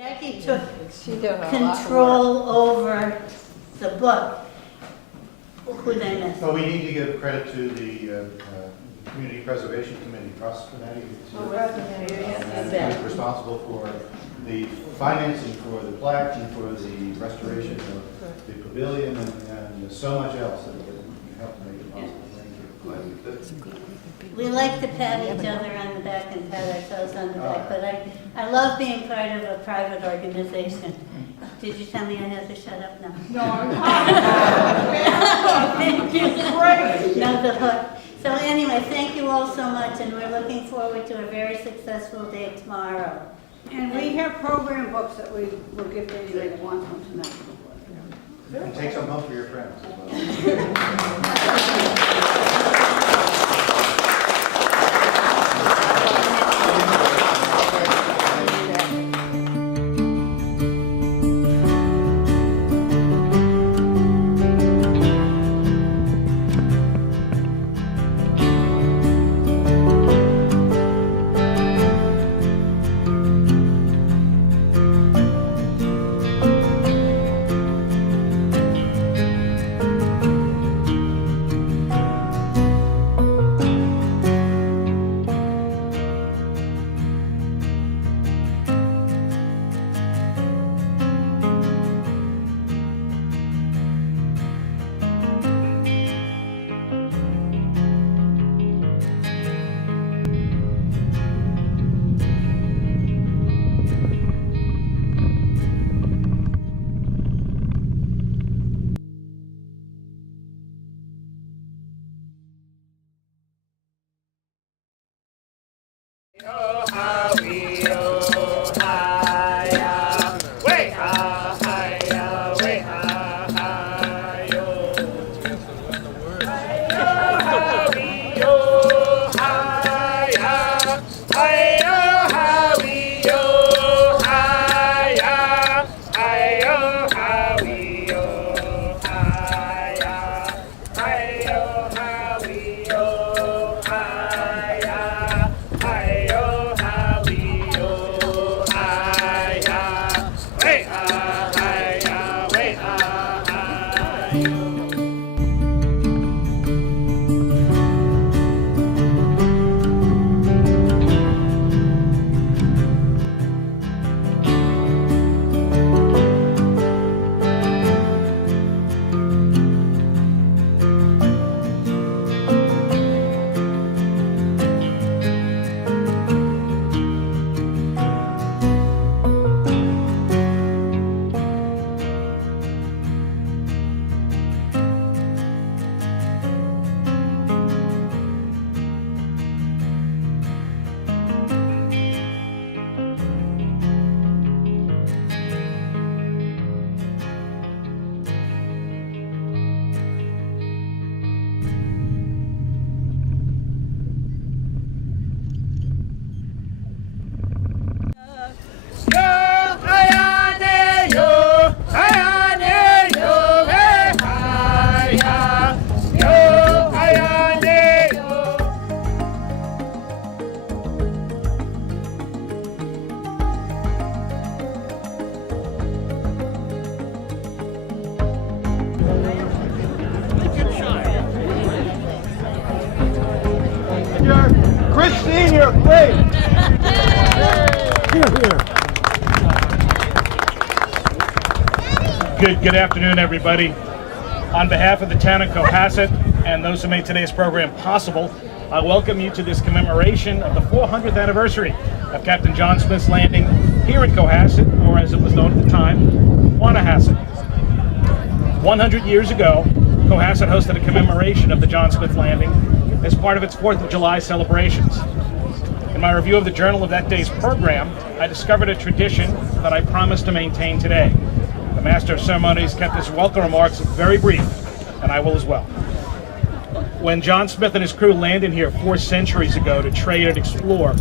Jackie took control over the book. Who did I miss? Well, we need to give credit to the Community Preservation Committee, Trust Committee. Who's responsible for the financing for the plaque and for the restoration of the pavilion and so much else that helped make it possible. Thank you. We like to pat each other on the back and pat ourselves on the back, but I love being part of a private organization. Did you tell me I had to shut up now? No, I'm Thank you. Great. No, the hook. So anyway, thank you all so much, and we're looking forward to a very successful day tomorrow. And we have program books that we will give to anybody that wants one tonight. And take some home for your friends as Senior, great! Good afternoon, everybody. On behalf of the town of Cohasset and those who made today's program possible, I welcome you to this commemoration of the 400th anniversary of Captain John Smith's landing here in Cohasset, or as it was known at the time, Cohasset. 100 years ago, Cohasset hosted a commemoration of the John Smith landing as part of its 4th of July celebrations. In my review of the journal of that day's program, I discovered a tradition that I promised to maintain today. The Master of Ceremonies kept his welcome remarks very brief, and I will as well. When John Smith and his crew landed here 4 centuries ago to trade and explore,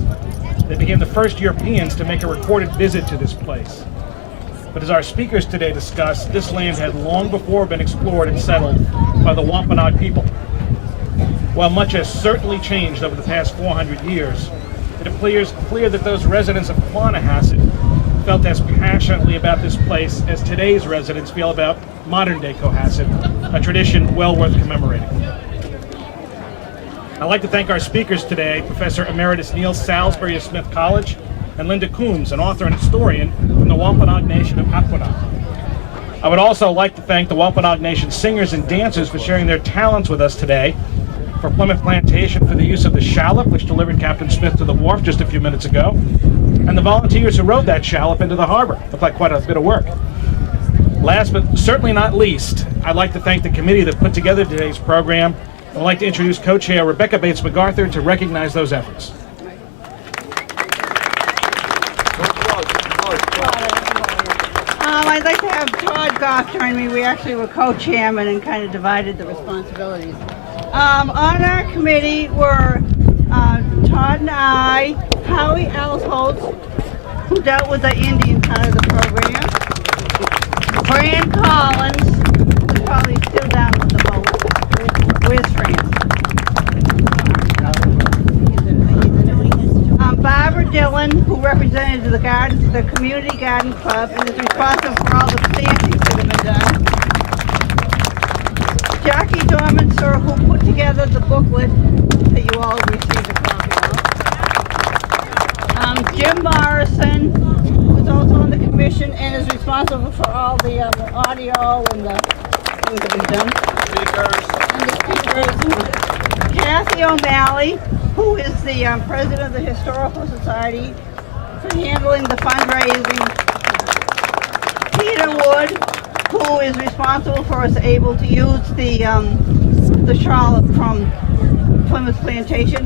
they became the first Europeans to make a recorded visit to this place. But as our speakers today discuss, this land had long before been explored and settled by the Wampanoag people. While much has certainly changed over the past 400 years, it appears clear that those residents of Cohasset felt as passionately about this place as today's residents feel about modern-day Cohasset, a tradition well worth commemorating. I'd like to thank our speakers today, Professor Emeritus Neil Salisbury of Smith College, and Linda Coombs, an author and historian from the Wampanoag Nation of Aquanaut. I would also like to thank the Wampanoag Nation singers and dancers for sharing their talents with us today, for Plymouth Plantation for the use of the shallop, which delivered Captain Smith to the wharf just a few minutes ago, and the volunteers who rowed that shallop into the harbor. Looked like quite a bit of work. Last but certainly not least, I'd like to thank the committee that put together today's program. I'd like to introduce co-chair Rebecca Bates MacArthur to recognize those efforts. I'd like to have Todd Goff join me. We actually were co-chairmen and kind of divided the responsibilities. On our committee were Todd and I, Howie Elsholtz, who dealt with the Indian part of the program, Fran Collins, who's probably still down with the boat. Where's Fran? Barbara Dillon, who represented the Community Garden Club and is responsible for all the plantings that have been done. Jackie Dormanser, who put together the booklet that you all received a copy of. Jim Morrison, who's also on the commission and is responsible for all the audio and the things that we've done. Speakers. Kathy O'Malley, who is the president of the Historical Society, for handling the fundraising. Peter Wood, who is responsible for us able to use the shallop from Plymouth Plantation.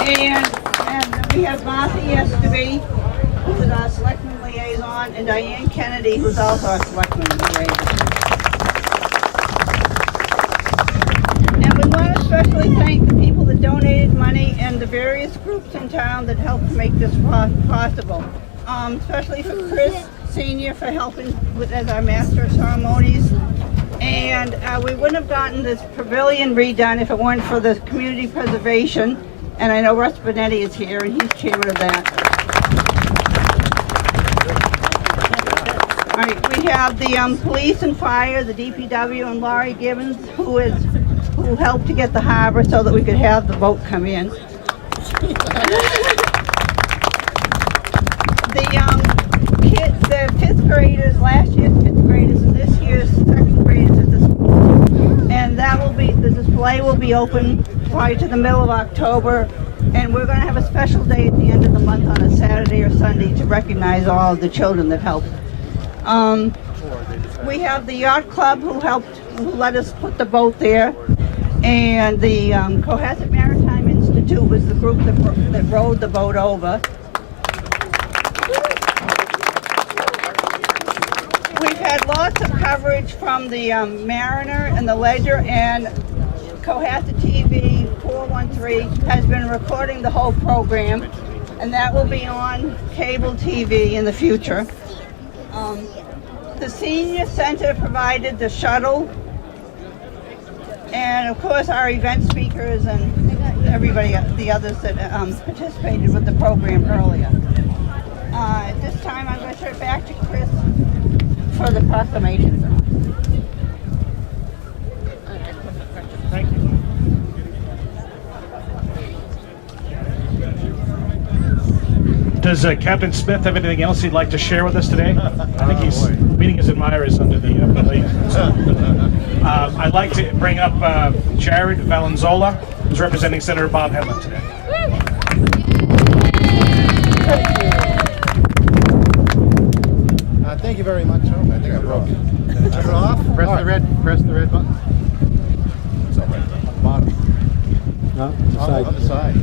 And we have Martha Yesterby, who is our selectman liaison, and Diane Kennedy, who's also our selectman liaison. And we want to especially thank the people that donated money and the various groups in town that helped make this possible. Especially for Chris Sr. for helping with as our master of ceremonies. And we wouldn't have gotten this pavilion redone if it weren't for the community preservation. And I know Russ Benetti is here, and he's chairman of that. All right, we have the police and fire, the DPW, and Laurie Gibbons, who helped to get the harbor so that we could have the boat come in. The fifth graders, last year's fifth graders, and this year's second graders at the school. And the display will be open prior to the middle of October. And we're going to have a special day at the end of the month on a Saturday or Sunday to recognize all of the children that helped. We have the yacht club who let us put the boat there. And the Cohasset Maritime Institute was the group that rowed the boat over. We've had lots of coverage from the Mariner and the Ledger, and Cohasset TV 413 has been recording the whole program, and that will be on cable TV in the future. The Senior Center provided the shuttle, and of course our event speakers and everybody, the others that participated with the program earlier. At this time I'm going to turn it back to Chris for the proclamation. Thank you. Does Captain Smith have anything else he'd like to share with us today? I think he's meeting his admirers under the pavilion. I'd like to bring up Jared Valenzola, who's representing Senator Bob Hedlund today. Thank you very much. Oh, I think I broke it. Turn it off. Press the red button. It's on the bottom. No, On the side.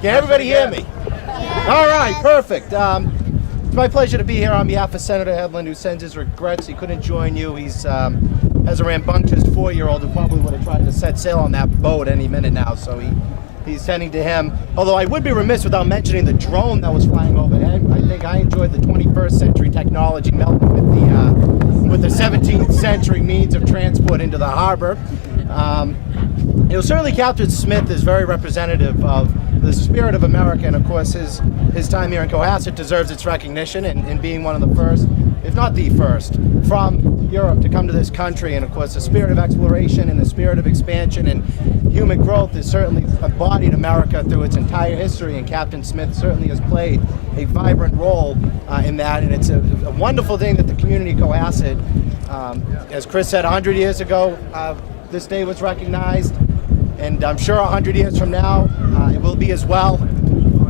Can everybody hear me? All right, perfect. It's my pleasure to be here on behalf of Senator Hedlund, who sends his regrets. He couldn't join you. He's has a rambunctious 4-year-old who probably would have tried to set sail on that boat any minute now, so he's sending to him. Although I would be remiss without mentioning the drone that was flying overhead. I think I enjoyed the 21st century technology melting with the 17th century means of transport into the harbor. Certainly Captain Smith is very representative of the spirit of America, and of course his time here in Cohasset deserves its recognition in being one of the first, if not the first, from Europe to come to this country. And of course the spirit of exploration and the spirit of expansion and human growth is certainly embodied America through its entire history, and Captain Smith certainly has played a vibrant role in that. And it's a wonderful thing that the community of Cohasset, as Chris said, 100 years ago, this day was recognized, and I'm sure 100 years from now it will be as well.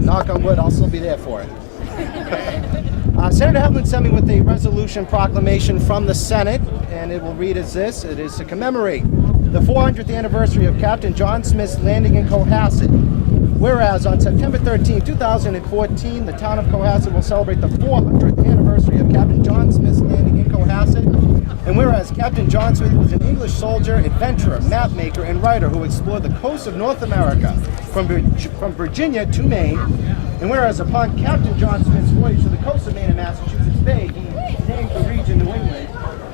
Knock on wood, I'll still be there for it. Senator Hedlund sent me with a resolution proclamation from the Senate, and it will read as this. It is to commemorate the 400th anniversary of Captain John Smith's landing in Cohasset. Whereas on September 13, 2014, the town of Cohasset will celebrate the 400th anniversary of Captain John Smith's landing in Cohasset. And whereas Captain John Smith was an English soldier, adventurer, map maker, and writer who explored the coast of North America from Virginia to Maine. And whereas upon Captain John Smith's voyage to the coast of Maine and Massachusetts Bay, he named the region New England.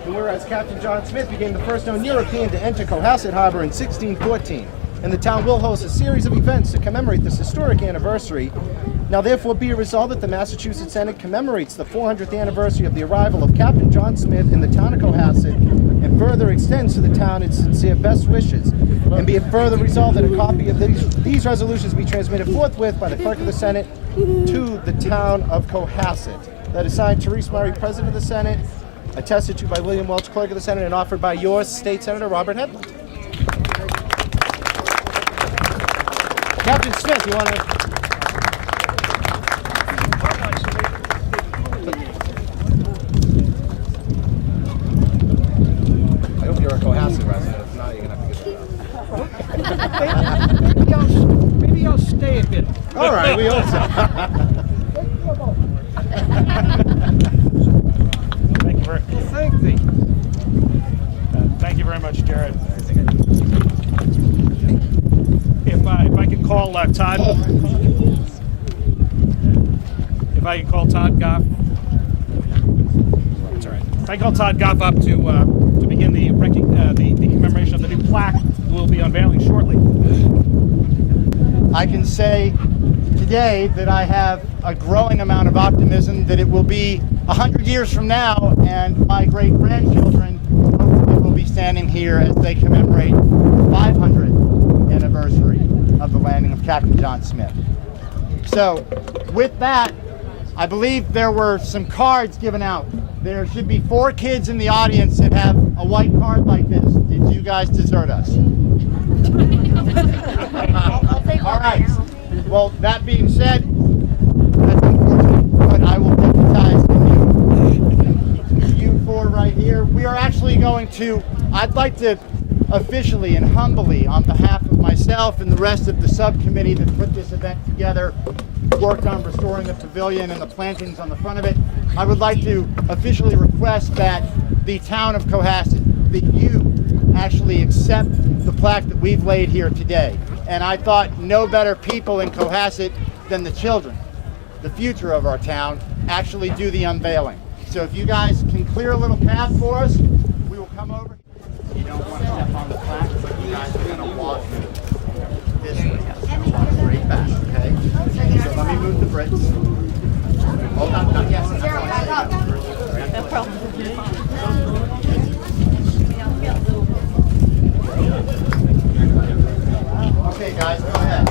And whereas Captain John Smith became the first known European to enter Cohasset Harbor in 1614. And the town will host a series of events to commemorate this historic anniversary. Now therefore be it resolved that the Massachusetts Senate commemorates the 400th anniversary of the arrival of Captain John Smith in the town of Cohasset, and further extends to the town its sincere best wishes. And be it further resolved that a copy of these resolutions be transmitted forthwith by the clerk of the Senate to the town of Cohasset. That is signed Therese Murray, President of the Senate, attested to by William Welch, Clerk of the Senate, and offered by yours, State Senator Robert Hedlund. Captain Smith, you want to... I hope you're a Cohasset resident. If not, you're going to have to get it. Maybe I'll stay a bit. All right, we hope so. Thank you very, Thank thee. thank you very much, Jared. If I could call Todd. If I could call Todd Goff. That's all right. If I call Todd Goff up to begin the commemoration of the new plaque we'll be unveiling shortly. I can say today that I have a growing amount of optimism that it will be 100 years from now, and my great-grandchildren hopefully will be standing here as they commemorate the 500th anniversary of the landing of Captain John Smith. So, with that, I believe there were some cards given out. There should be 4 kids in the audience that have a white card like this. Did you guys desert us? All right. Well, that being said, that's unfortunate, but I will deputize you 4 right here. We are actually going to, I'd like to officially and humbly, on behalf of myself and the rest of the subcommittee that put this event together, worked on restoring the pavilion and the plantings on the front of it, I would like to officially request that the town of Cohasset, that you actually accept the plaque that we've laid here today. And I thought no better people in Cohasset than the children, the future of our town, actually do the unveiling. So if you guys can clear a little path for us, we will come over. You don't want to step on the plaque, but you guys are going to walk this way. Walk straight back, okay? So let me move the bricks. Hold on, not yet. No problem. Okay, guys, go ahead.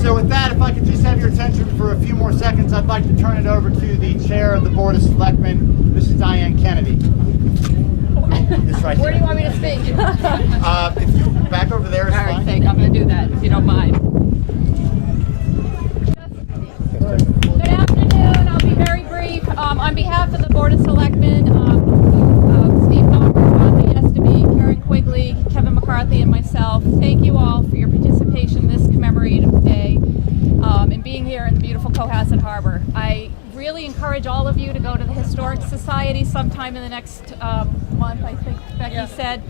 So with that, if I could just have your attention for a few more seconds, I'd like to turn it over to the chair of the Board of Selectmen, Mrs. Diane Kennedy. This right Where do here. you want me to speak? If you back over there is All right, fine. thank you. I'm going to do that if you don't mind. Good afternoon. I'll be very brief. On behalf of the Board of Selectmen, Steve Gomer, Bonnie Esteby, Karen Quigley, Kevin McCarthy, and myself, thank you all for your participation in this commemorative day and being here in the beautiful Cohasset Harbor. I really encourage all of you to go to the Historic Society sometime in the next month, I think Becky said,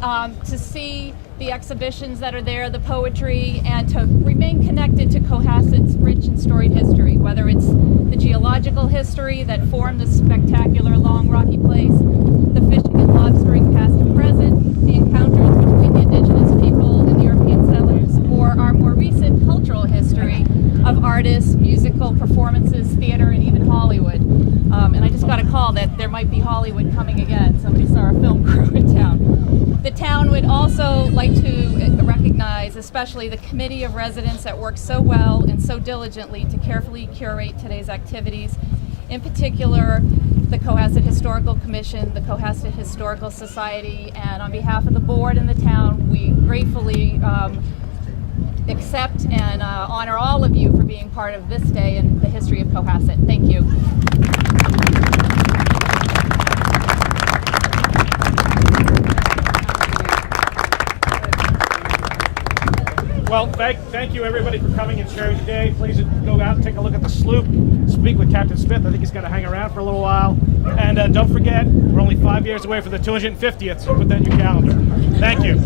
to see the exhibitions that are there, the poetry, and to remain connected to Cohasset's rich and storied history, whether it's the geological history that formed this spectacular long rocky place, the fishing and lobstering past and present, the encounters between the indigenous people and the European settlers, or our more recent cultural history of artists, musical performances, theater, and even Hollywood. And I just got a call that there might be Hollywood coming again. Somebody saw our film crew in town. The town would also like to recognize especially the committee of residents that worked so well and so diligently to carefully curate today's activities. In particular, the Cohasset Historical Commission, the Cohasset Historical Society, and on behalf of the board and the town, we gratefully accept and honor all of you for being part of this day in the history of Cohasset. Thank you. Well, thank you everybody for coming and sharing today. Please go out and take a look at the sloop, speak with Captain Smith. I think he's going to hang around for a little while. And don't forget, we're only 5 years away from the 250th, so put that in your calendar. Thank you.